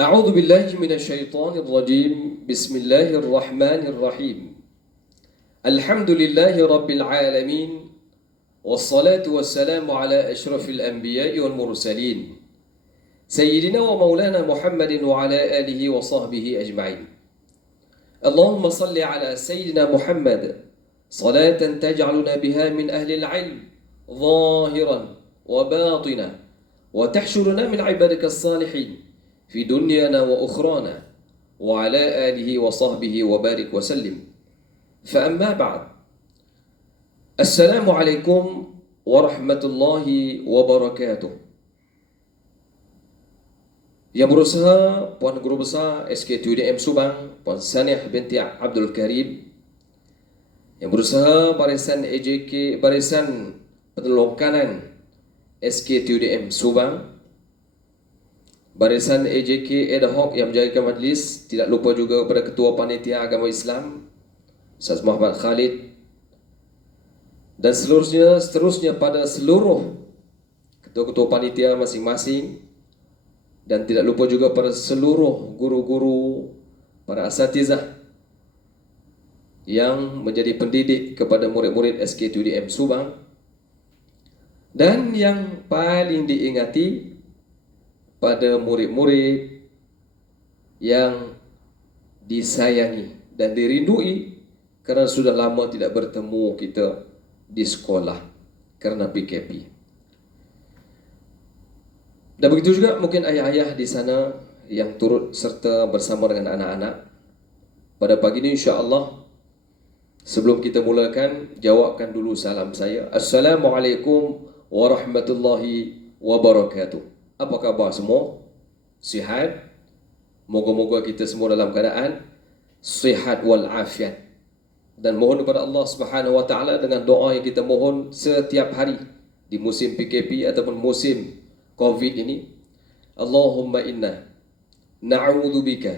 أعوذ بالله من الشيطان الرجيم بسم الله الرحمن الرحيم الحمد لله رب العالمين والصلاة والسلام على أشرف الأنبياء والمرسلين سيدنا ومولانا محمد وعلى آله وصحبه أجمعين اللهم صل على سيدنا محمد صلاة تجعلنا بها من أهل العلم ظاهرا وباطنا وتحشرنا من عبادك الصالحين في دنيانا وأخرانا وعلى آله وصحبه وبارك وسلم فأما بعد السلام عليكم ورحمة الله وبركاته. Yang berusaha Puan Guru Besar SKTUDM Subang Puan Saniah binti Abdul Karim, yang berusaha Barisan AJK Barisan Penolong Kanan SKTUDM Subang, Barisan AJK Ad Hoc yang menjagakan majlis, tidak lupa juga kepada Ketua Panitia Agama Islam Ustaz Muhammad Khalid, dan seterusnya pada seluruh ketua-ketua panitia masing-masing, dan tidak lupa juga pada seluruh guru-guru, para asatizah yang menjadi pendidik kepada murid-murid SKTUDM Subang, dan yang paling diingati pada murid-murid yang disayangi dan dirindui kerana sudah lama tidak bertemu kita di sekolah kerana PKP. Dan begitu juga mungkin ayah-ayah di sana yang turut serta bersama dengan anak-anak. Pada pagi ini insya-Allah, sebelum kita mulakan, jawabkan dulu salam saya. Assalamualaikum warahmatullahi wabarakatuh. Apa khabar semua? Sihat? Moga-moga kita semua dalam keadaan sihat wal afiat. Dan mohon kepada Allah Subhanahu wa taala dengan doa yang kita mohon setiap hari di musim PKP ataupun musim COVID ini. Allahumma inna na'udzubika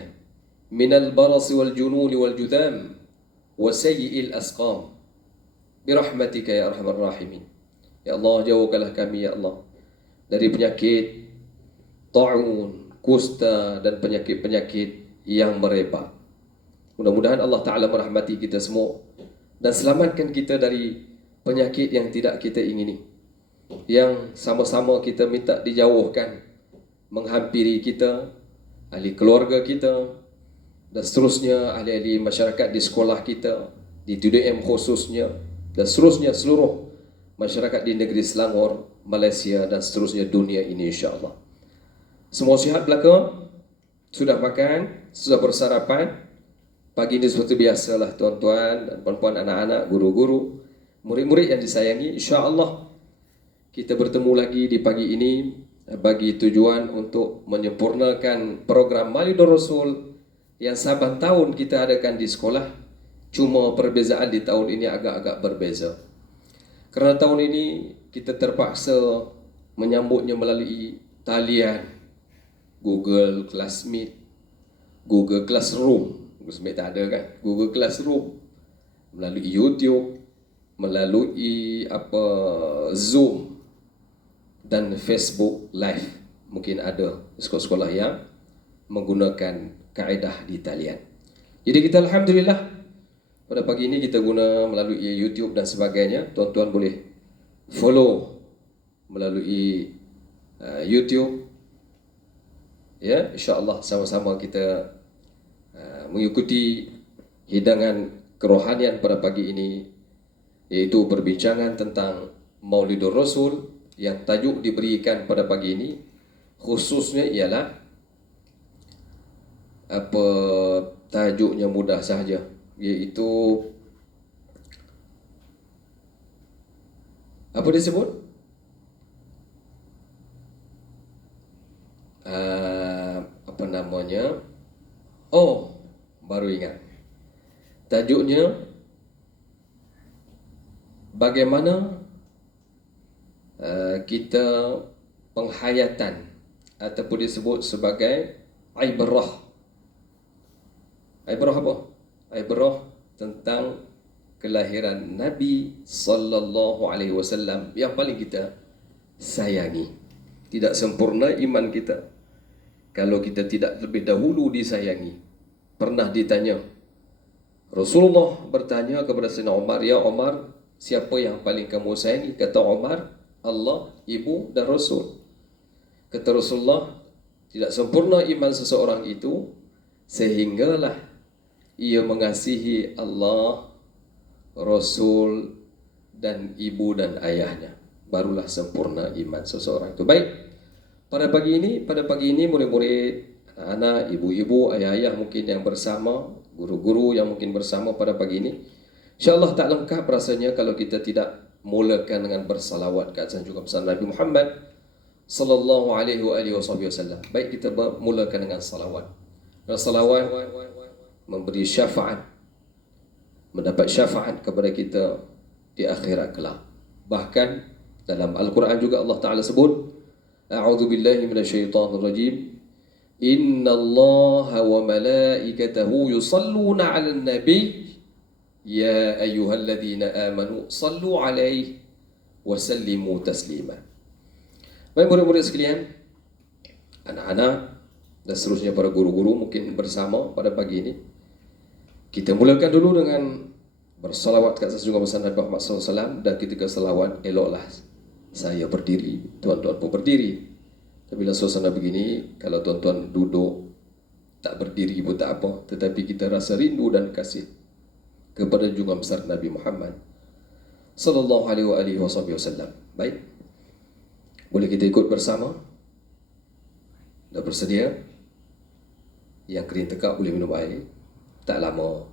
minal baras wal junun wal judam wa sayyi'il asqam birahmatika ya arhamar rahimin. Ya Allah, jauhkanlah kami ya Allah dari penyakit ta'un, kusta dan penyakit-penyakit yang merebak. Mudah-mudahan Allah Ta'ala merahmati kita semua dan selamatkan kita dari penyakit yang tidak kita ingini, yang sama-sama kita minta dijauhkan, menghampiri kita, ahli keluarga kita, dan seterusnya ahli-ahli masyarakat di sekolah kita, di TUDM khususnya, dan seterusnya seluruh masyarakat di negeri Selangor, Malaysia dan seterusnya dunia ini insya-Allah. Semua sihat belaka? Sudah makan? Sudah bersarapan? Pagi ini seperti biasalah tuan-tuan dan puan-puan, anak-anak, guru-guru, murid-murid yang disayangi, insya-Allah kita bertemu lagi di pagi ini bagi tujuan untuk menyempurnakan program Maulidur Rasul yang saban tahun kita adakan di sekolah. Cuma perbezaan di tahun ini agak-agak berbeza. Kerana tahun ini kita terpaksa menyambutnya melalui talian, Google Classmeet, Google Classroom. Google Meet tak ada kan? Google Classroom, melalui YouTube, melalui Zoom dan Facebook Live. Mungkin ada sekolah-sekolah yang menggunakan kaedah di talian. Jadi kita alhamdulillah pada pagi ini kita guna melalui YouTube dan sebagainya. Tuan-tuan boleh follow melalui YouTube. Ya, insya-Allah sama-sama kita mengikuti hidangan kerohanian pada pagi ini, iaitu perbincangan tentang Maulidur Rasul, yang tajuk diberikan pada pagi ini khususnya ialah tajuknya mudah sahaja, iaitu apa disebut? Apa namanya? Oh, baru ingat. Tajuknya bagaimana kita penghayatan ataupun disebut sebagai ibrah. Ibrah apa? Ibrah tentang kelahiran Nabi sallallahu alaihi wasallam yang paling kita sayangi. Tidak sempurna iman kita, kalau kita tidak lebih dahulu disayangi. Pernah ditanya, Rasulullah bertanya kepada Sayyidina Umar, "Ya Umar, siapa yang paling kamu sayangi?" Kata Umar, "Allah, ibu dan Rasul." Kata Rasulullah, tidak sempurna iman seseorang itu sehinggalah ia mengasihi Allah, Rasul dan ibu dan ayahnya. Barulah sempurna iman seseorang itu. Baik, pada pagi ini murid-murid, anak-anak, ibu-ibu, ayah-ayah mungkin yang bersama, guru-guru yang mungkin bersama pada pagi ini, InsyaAllah tak lengkap rasanya kalau kita tidak mulakan dengan bersalawat ke atas juga pesan Nabi Muhammad sallallahu alaihi wasallam. Baik, kita mulakan dengan salawat. Dan salawat memberi syafaat, mendapat syafaat kepada kita di akhirat kelak. Bahkan dalam Al-Quran juga Allah Ta'ala sebut, A'udzu billahi minasyaitonir rajim. Innallaha wa malaikatahu yusalluna 'alan nabi ya ayyuhalladzina amanu sallu 'alaihi wa sallimu taslima. Baik murid-murid sekalian, anak-anak dan seterusnya para guru-guru mungkin bersama pada pagi ini, kita mulakan dulu dengan bersalawat ke atas junjungan besar Nabi Muhammad SAW. Dan ketika salawat, eloklah saya berdiri, tuan-tuan pun berdiri. Tapi bila suasana begini, kalau tuan-tuan duduk tak berdiri pun tak apa, tetapi kita rasa rindu dan kasih kepada junjungan besar Nabi Muhammad sallallahu alaihi wasallam. Baik, boleh kita ikut bersama? Dah bersedia? Yang kering tekak boleh minum air. Tak lama,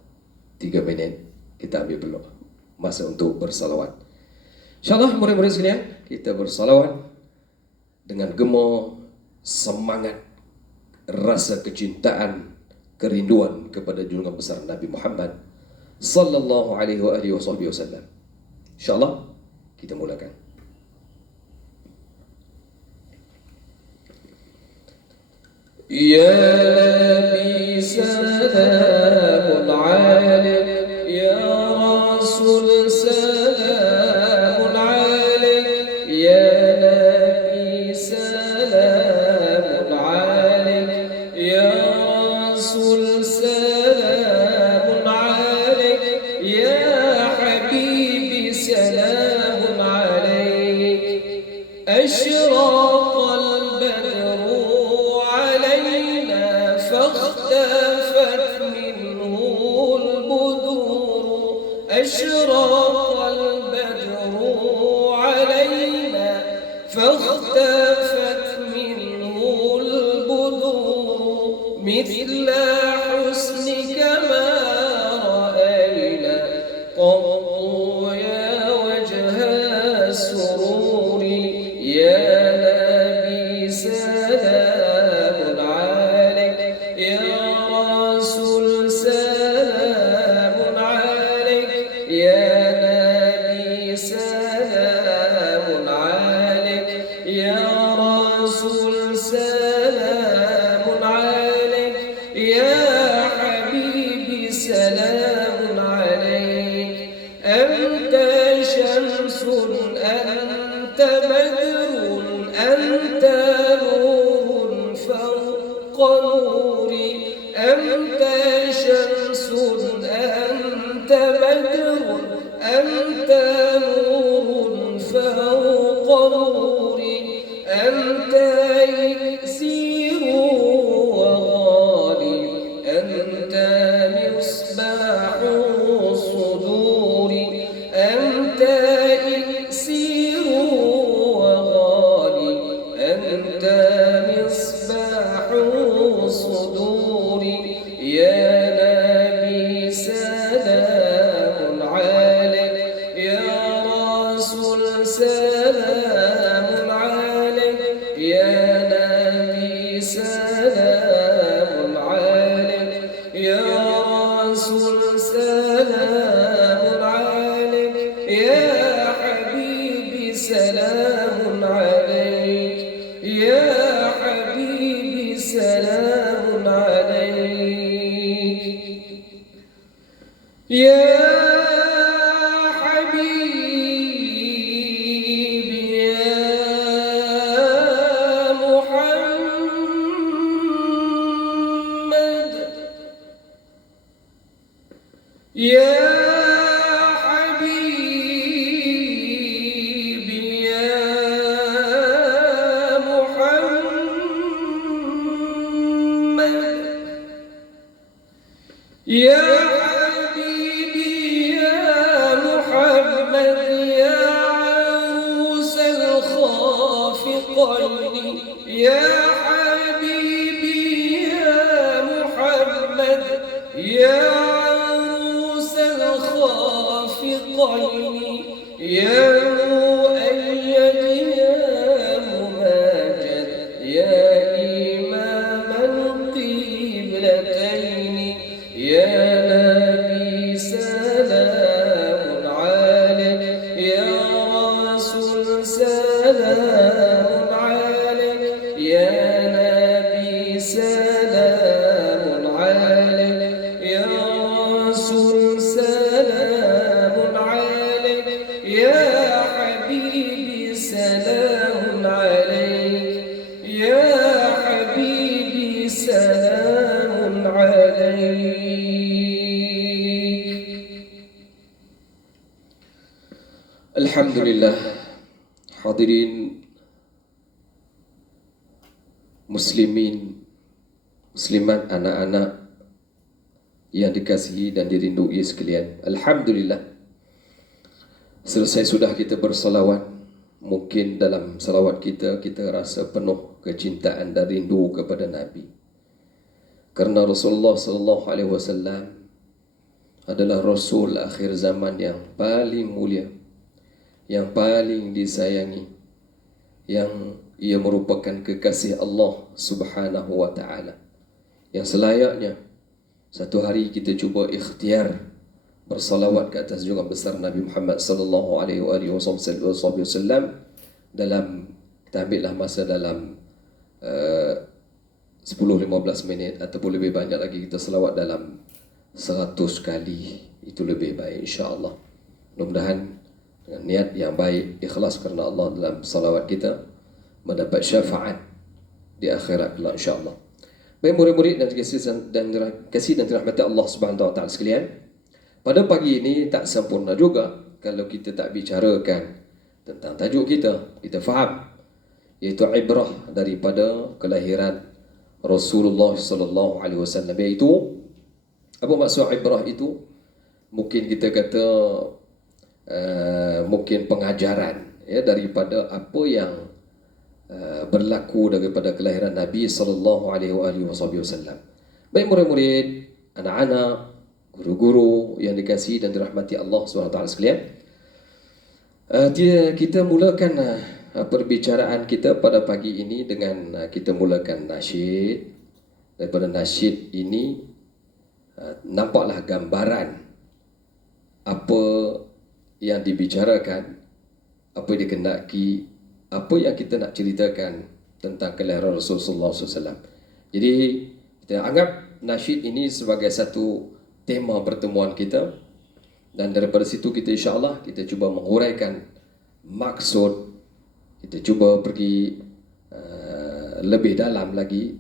3 minit kita ambil peluang masa untuk bersalawat. InsyaAllah murid-murid sekalian, kita bersalawat dengan gema, semangat, rasa kecintaan, kerinduan kepada junjungan besar Nabi Muhammad sallallahu alaihi wasallam. InsyaAllah kita mulakan. Ya Nabi salamul alaik, ya Rasul salamul alaik, ya Nabi salamul alaik, ya Rasul salamul alaik, ya Habibi salamul alaik. أشرق البدر علينا فاختفت منه البدور. أشرق البدر علينا فاختفت منه البدور. مثل حسنك ما رأينا قط يا وجه السرور. يا نبي سلام عليك، يا رسول سلام عليك، يا نبي سلام عليك، يا رسول سلام عليك، يا حبيبي سلام عليك. أنت شمس أنت بدر أنت نور فوق نوري. أنت شمس أنت بدر أنت نور فوق نوري. أنت إكسير وغالي أنت مصباح الصدور. أنت إكسير وغالي أنت مصباح الصدور. يا يا حبيبي يا محمد يا حبيبي يا محمد يا عروس الخافقين يا حبيبي يا محمد يا عروس الخافقين يا مؤيد يا مماجد يا إمام القبلتين يا نبي سلام عليك يا رسول سلام عليك يا نبي سلام عليك يا رسول سلام عليك يا حبيبي سلام عليك يا حبيبي سلام عليك. Alhamdulillah, hadirin muslimin, muslimat, anak-anak yang dikasihi dan dirindui sekalian. Alhamdulillah, selesai sudah kita bersalawat. Mungkin dalam salawat kita rasa penuh kecintaan dan rindu kepada Nabi. Kerana Rasulullah sallallahu alaihi wasallam adalah Rasul akhir zaman yang paling mulia, yang paling disayangi, yang ia merupakan kekasih Allah Subhanahu wa taala. Yang selayaknya satu hari kita cuba ikhtiar bersalawat ke atas junjungan besar Nabi Muhammad sallallahu alaihi wasallam dalam, kita ambillah masa dalam 10-15 minit ataupun lebih banyak lagi, kita selawat dalam 100 kali, itu lebih baik insya-Allah. Mudah-mudahan dengan niat yang baik, ikhlas kerana Allah dalam salawat kita, mendapat syafaat di akhirat kelak insya-Allah. Baik murid-murid dan kasih dan dirahmati Allah Subhanahu wa taala sekalian, pada pagi ini tak sempurna juga kalau kita tak bicarakan tentang tajuk kita faham, iaitu ibrah daripada kelahiran Rasulullah sallallahu alaihi wasallam. Iaitu apa maksud ibrah itu? Mungkin kita kata mungkin pengajaran ya daripada apa yang berlaku daripada kelahiran Nabi sallallahu alaihi wasallam. Baik murid-murid, anak-anak, guru-guru yang dikasihi dan dirahmati Allah SWT sekalian, kita mulakan perbicaraan kita pada pagi ini dengan kita mulakan nasyid. Daripada nasyid ini nampaklah gambaran apa yang dibicarakan, apa yang dikehendaki, apa yang kita nak ceritakan tentang kelahiran Rasulullah SAW. Jadi kita anggap nasyid ini sebagai satu tema pertemuan kita, dan daripada situ kita insya-Allah kita cuba menguraikan maksud, kita cuba pergi lebih dalam lagi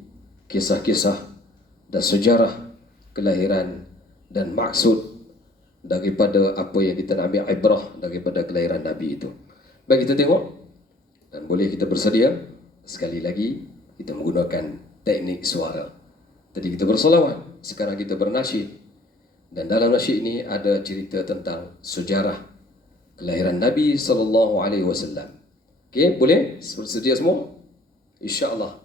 kisah-kisah dan sejarah kelahiran dan maksud daripada apa yang kita nak ambil ibrah daripada kelahiran Nabi itu. Baik, kita tengok, dan boleh kita bersedia sekali lagi kita menggunakan teknik suara. Tadi kita bersolawat, sekarang kita bernasyid, dan dalam nasyid ini ada cerita tentang sejarah kelahiran Nabi sallallahu alaihi wasallam. Okey, boleh bersedia semua? Insya-Allah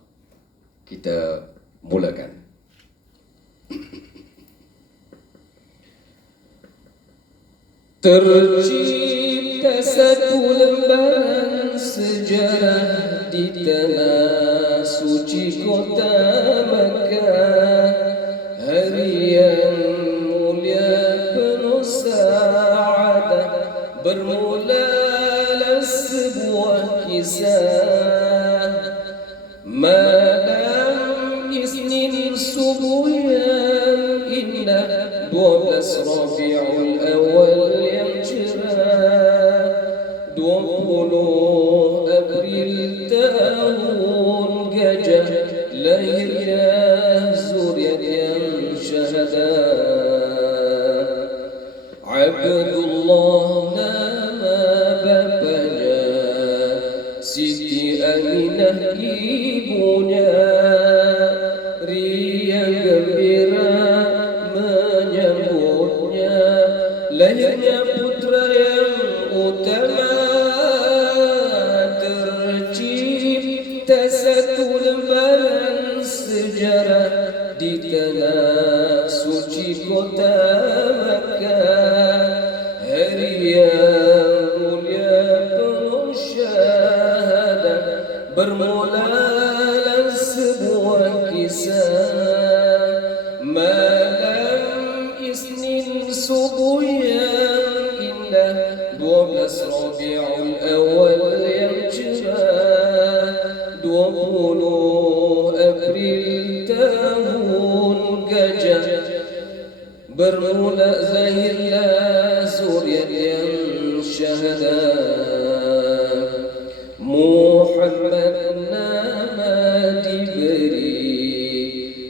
kita mulakan. Tercipta satu lembaran sejarah di tanah suci kota Makkah, hari yang mulia penuh saadah, bermulalah sebuah kisah. Malam Isnin subuh yang indah, 12 Rabiul Awal yang cerah, 20 April tahun gajah, lahirnya zuriat yang syahadah. ibunya riang gembira menyambutnya, lahirnya putra yang utama, tercipta satu lembaran sejarah di tanah suci kota Makkah. Hari yang mulia penuh syahadah, bermulalah sebuah kisah. Malam Isnin subuh yang indah, 12 Rabiul Awal yang cerah, 20 April tahun gajah, bermula zahirlah zuriat yang syahadah. Muhammad nama diberi,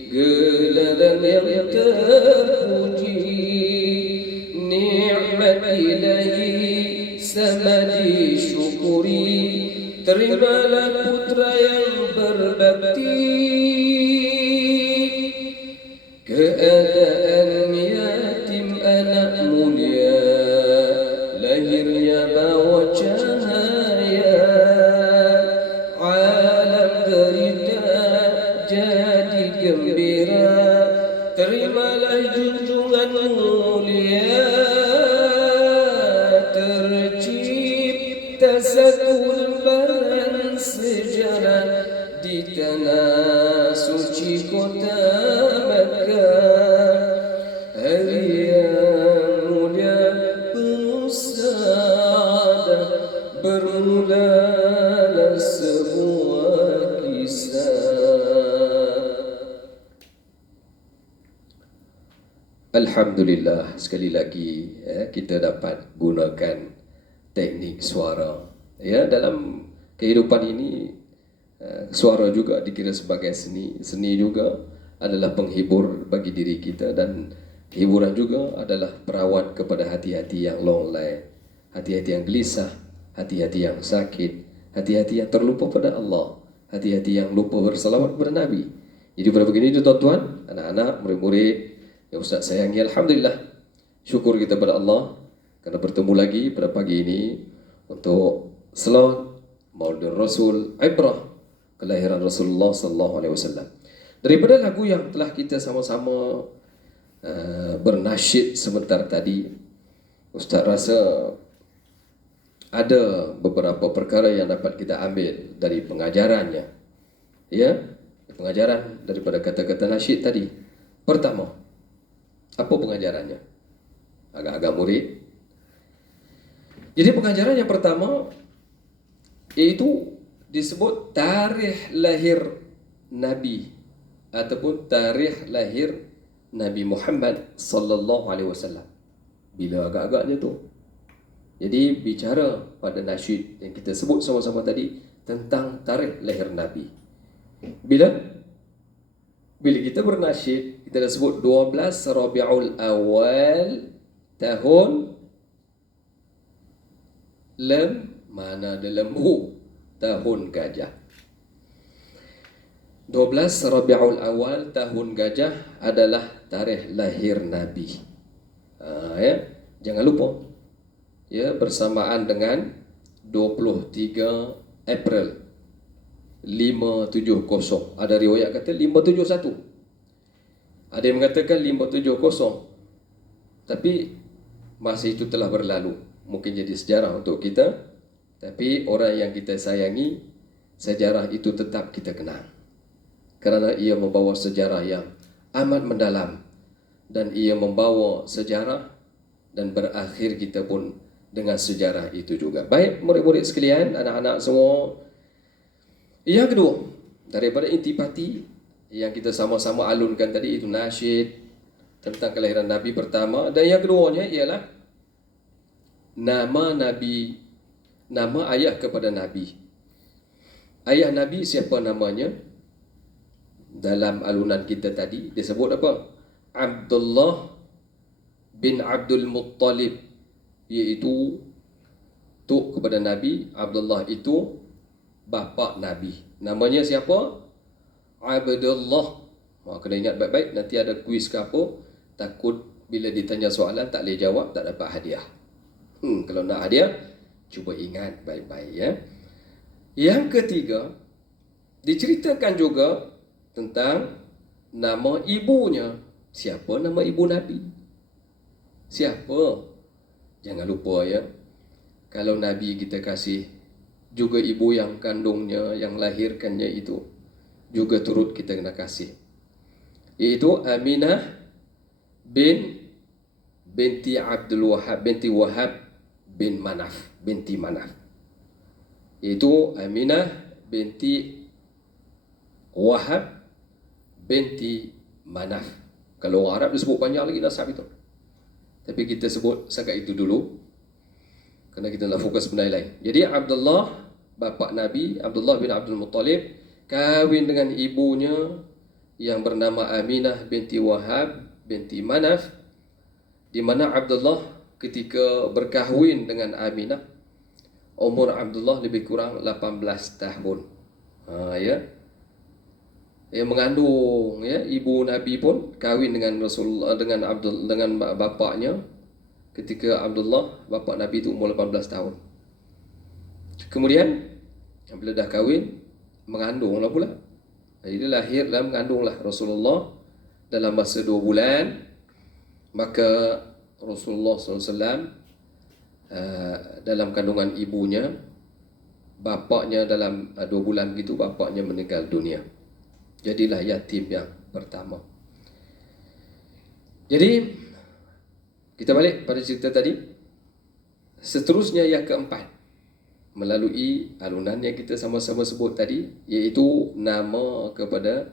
gelaran yang terpuji, nikmat ilahi sama disyukuri, terimalah putra yang berbakti. Keadaan yatim anak mulia, lahirnya bawa cahaya, alam derita jadi gembira, terimalah junjungan mulia. Tercipta satu lembaran sejarah di tanah suci kota Makkah. Hari yang mulia penuh saadah, bermulalah sebuah kisah. Alhamdulillah, sekali lagi kita dapat gunakan teknik suara. Ya, dalam kehidupan ini suara juga dikira sebagai seni. Seni juga adalah penghibur bagi diri kita, dan hiburan juga adalah perawat kepada hati-hati yang longlai, hati-hati yang gelisah, hati-hati yang sakit, hati-hati yang terlupa pada Allah, hati-hati yang lupa bersalawat kepada Nabi. Jadi pada begini itu tuan-tuan, anak-anak, murid-murid yang Ustaz sayangi, alhamdulillah, syukur kita pada Allah kerana bertemu lagi pada pagi ini untuk selawat Maulid Rasul, ibrah kelahiran Rasulullah sallallahu alaihi wasallam. Daripada lagu yang telah kita sama-sama bernasyid sebentar tadi, Ustaz rasa ada beberapa perkara yang dapat kita ambil dari pengajarannya. Ya, pengajaran daripada kata-kata nasyid tadi. Pertama, apa pengajarannya? Agak-agak murid. Jadi pengajaran yang pertama iaitu disebut tarikh lahir Nabi ataupun tarikh lahir Nabi Muhammad sallallahu alaihi wasallam. Bila agak-agaknya tu. Jadi bicara pada nasyid yang kita sebut sama-sama tadi tentang tarikh lahir Nabi. Bila kita bernasyid, kita dah sebut 12 Rabiul Awal tahun mana ada lembu, tahun gajah. 12 Rabiul Awal tahun gajah adalah tarikh lahir Nabi. Ya, jangan lupa. Ya, bersamaan dengan 23 April 570. Ada riwayat kata 571. Ada yang mengatakan 570. Tapi masa itu telah berlalu. Mungkin jadi sejarah untuk kita. Tapi orang yang kita sayangi, sejarah itu tetap kita kenang. Kerana ia membawa sejarah yang amat mendalam. Dan ia membawa sejarah dan berakhir kita pun dengan sejarah itu juga. Baik, murid-murid sekalian, anak-anak semua. Yang kedua, daripada intipati yang kita sama-sama alunkan tadi, itu nasyid tentang kelahiran Nabi pertama. Dan yang keduanya ialah nama Nabi, nama ayah kepada Nabi. Ayah Nabi siapa namanya? Dalam alunan kita tadi disebut apa? Abdullah bin Abdul Muttalib, iaitu tok kepada Nabi. Abdullah itu bapa Nabi. Namanya siapa? Abdullah. Kena ingat baik-baik, nanti ada kuis ke apa, takut bila ditanya soalan tak boleh jawab, tak dapat hadiah. Kalau nak hadiah, cuba ingat baik-baik ya. Yang ketiga, diceritakan juga tentang nama ibunya. Siapa nama ibu Nabi? Siapa? Jangan lupa ya, kalau Nabi kita kasih, juga ibu yang kandungnya, yang lahirkannya itu juga turut kita kena kasih, iaitu Aminah binti Abdul Wahab binti Wahab bin Manaf binti Manaf. Iaitu Aminah binti Wahab binti Manaf. Kalau orang Arab disebut banyak lagi nasab itu, tapi kita sebut setakat itu dulu kerana kita nak fokus benda lain. Jadi Abdullah, bapa Nabi, Abdullah bin Abdul Muttalib, kahwin dengan ibunya yang bernama Aminah binti Wahab binti Manaf, di mana Abdullah ketika berkahwin dengan Aminah, umur Abdullah lebih kurang 18 tahun. Ya. Yang mengandung ya, ibu Nabi pun kahwin dengan Rasulullah, dengan bapaknya ketika Abdullah, bapa Nabi itu umur 18 tahun. Kemudian bila dah kahwin, mengandunglah pula. Jadi lahir dan mengandunglah Rasulullah dalam masa 2 bulan. Maka Rasulullah SAW dalam kandungan ibunya, bapaknya dalam 2 bulan begitu, bapaknya meninggal dunia. Jadilah yatim yang pertama. Jadi kita balik pada cerita tadi. Seterusnya yang keempat, melalui alunan yang kita sama-sama sebut tadi, iaitu nama kepada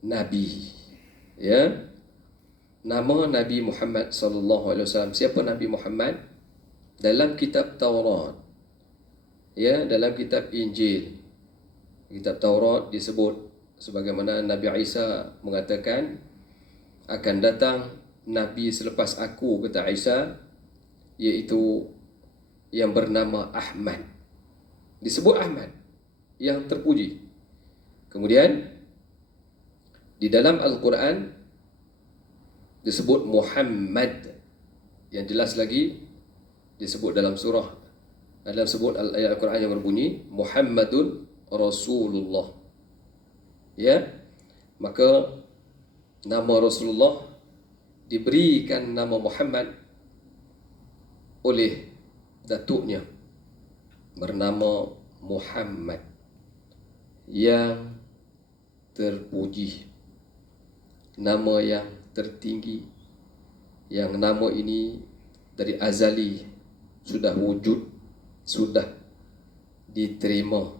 Nabi. Ya, nama Nabi Muhammad sallallahu alaihi wasallam. Siapa Nabi Muhammad? Dalam kitab Taurat, ya, dalam kitab Injil, kitab Taurat disebut sebagaimana Nabi Isa mengatakan, akan datang Nabi selepas aku, kata Isa, iaitu yang bernama Ahmad. Disebut Ahmad, yang terpuji. Kemudian di dalam Al-Quran disebut Muhammad. Yang jelas lagi disebut dalam surah, dalam sebut ayat Al-Quran yang berbunyi Muhammadun Rasulullah. Ya, maka nama Rasulullah diberikan nama Muhammad oleh datuknya bernama Muhammad, yang terpuji, nama yang tertinggi, yang nama ini dari azali sudah wujud, sudah diterima,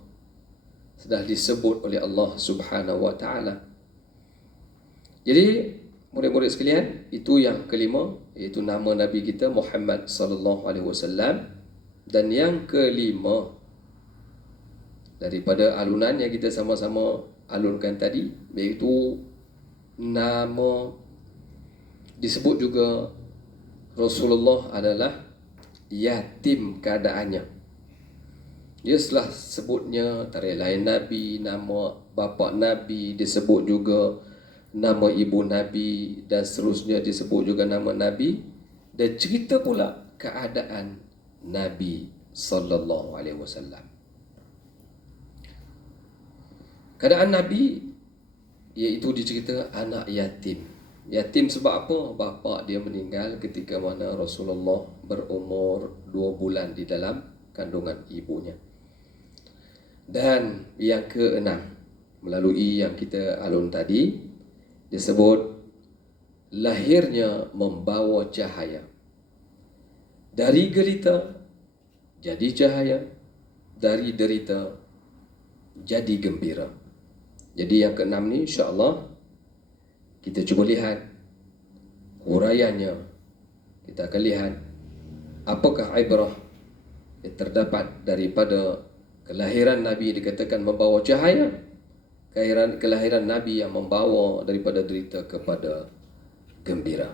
sudah disebut oleh Allah Subhanahu wa taala. Jadi murid-murid sekalian, itu yang kelima, iaitu nama Nabi kita Muhammad sallallahu alaihi wasallam. Dan yang kelima daripada alunan yang kita sama-sama alunkan tadi, iaitu nama, disebut juga Rasulullah adalah yatim keadaannya. Dia setelah sebutnya tarikh lahir Nabi, nama bapa Nabi, disebut juga nama ibu Nabi, dan seterusnya disebut juga nama Nabi, dan cerita pula keadaan Nabi sallallahu alaihi wasallam. Keadaan Nabi iaitu dicerita anak yatim. Yatim sebab apa? Bapa dia meninggal ketika mana Rasulullah berumur 2 bulan di dalam kandungan ibunya. Dan yang keenam, melalui yang kita alun tadi, disebut lahirnya membawa cahaya. Dari gelita jadi cahaya, dari derita jadi gembira. Jadi yang keenam ni insya-Allah kita cuba lihat huraiannya. Kita akan lihat apakah ibrah yang terdapat daripada kelahiran Nabi dikatakan membawa cahaya, kelahiran Nabi yang membawa daripada derita kepada gembira.